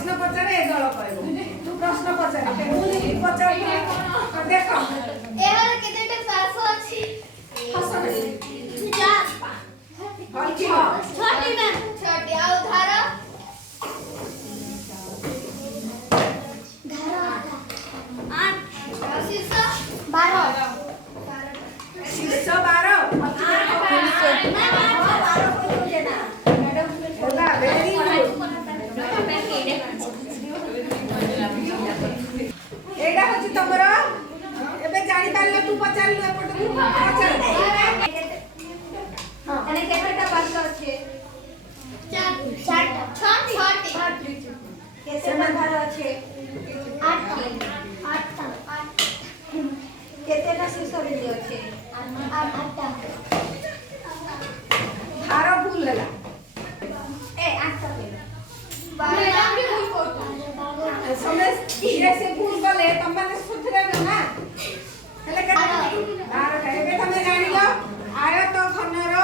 प्रश्न पचारे ए दल कहबो तू प्रश्न पचारे ते मु नहीं पचार तो देखो एहर केतेटा पास अछि हस चार हल्की छोटी ना छोटी आउ धार आठ शीर्ष 12 शीर्ष 12 होला वेरी गुड एटा होची तमर एबे जानि पारले तू पचारलु एपट तू पचार हां एने केतेटा पास अछि चार छोटी केतेटा धार अछि 8 केतेटा शीर्ष बिंदु अछि 8टा धार भूल होला ए 8टा मैडम भी भूल करतो समय धीरे से भूल गले तम माने सुधरे ना हेले के धार कहबे तमे जानिलो आयत घनर